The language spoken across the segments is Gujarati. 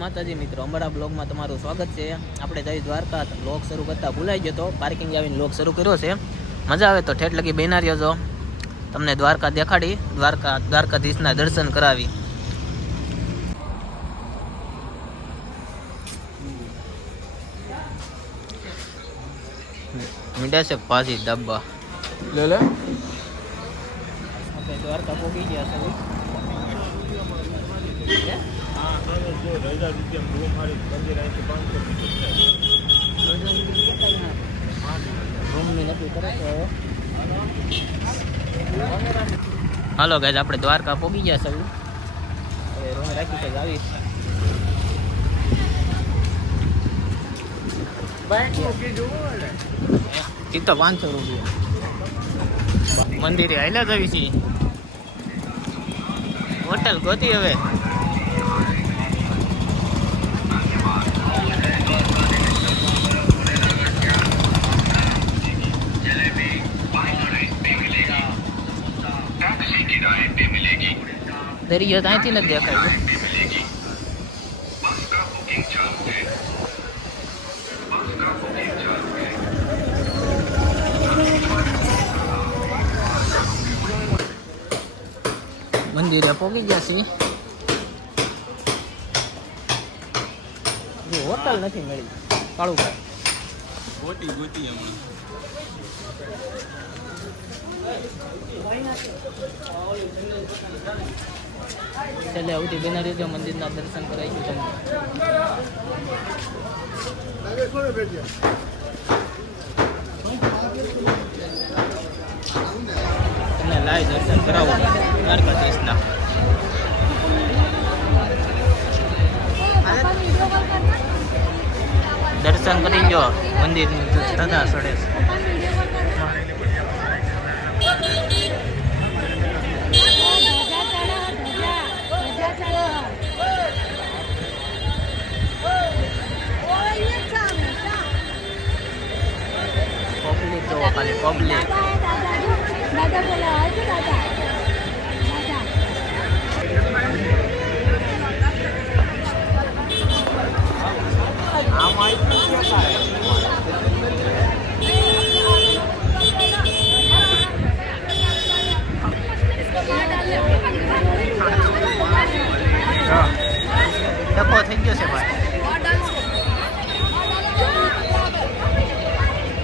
માતાજી મિત્રો, અમારા બ્લોગમાં તમારું સ્વાગત છે. આપણે જઈ દ્વારકા બ્લોગ શરૂ કરતા ભૂલાઈ ગયો તો પાર્કિંગ આવીને બ્લોગ શરૂ કર્યો છે. મજા આવે તો ઠેઠ લગી બેના રહ્યો છો. તમને દ્વારકા દેખાડી, દ્વારકાધીશના દર્શન કરાવી. મીઠા છે ભાજી ડબ્બા લે લે. આપણે દ્વારકા પહોંચી ગયા છે. હાલો ગાઈસ, આપણે દ્વારકા પહોંચી ગયા છે. હવે રૂમ રાખી છે આવી તો 500 રૂપિયા મંદિરે હાલ્યા જવી છીએ. હોટલ ગોતી હવે. દરિયો ત્યાંથી નથી દેખાય. મંદિરે પહોંચી ગયા છીએ. હોટલ નથી મળી. કાળુભાઈ ગોતી છેલ્લે આવતી બેના રેજો, મંદિરના દર્શન કરાવીશું તમને. તમને લાઈવ દર્શન કરાવો દ્વારકાધીશના. દર્શન કરી લો મંદિર તથા સડે. પબ્લિક જો ખાલી પબ્લિક. ડખો થઈ ગયો છે ભાઈ,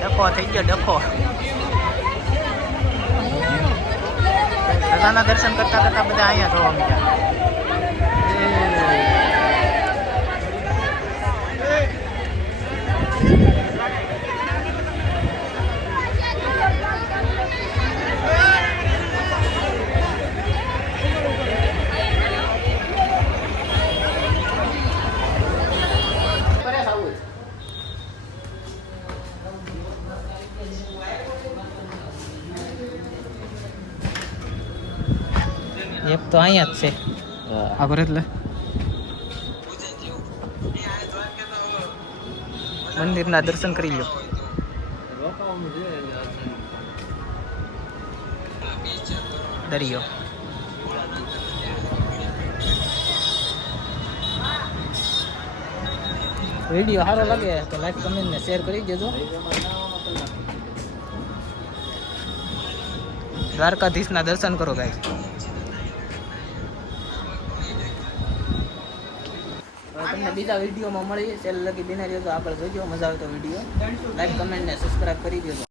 ડખો થઈ ગયો ડખો. દાદાના દર્શન કરતા કરતા બધા અહીંયા જોવા મળ્યા. એક તો અહીંયા જ છે આગળ, એટલે મંદિરના દર્શન કરી લો. દરિયો વિડીયો સારો લાગે તો લાઈક કમેન્ટ ને શેર કરી દેજો. દ્વારકાધીશના દર્શન કરો ગાઈસ. તમને બીજા વિડીયોમાં મળી. છેલ્લે લગી બિના રહ્યો તો આગળ જોજો. મજા આવે તો વિડીયો લાઈક કમેન્ટ ને સબસ્ક્રાઈબ કરી દેજો.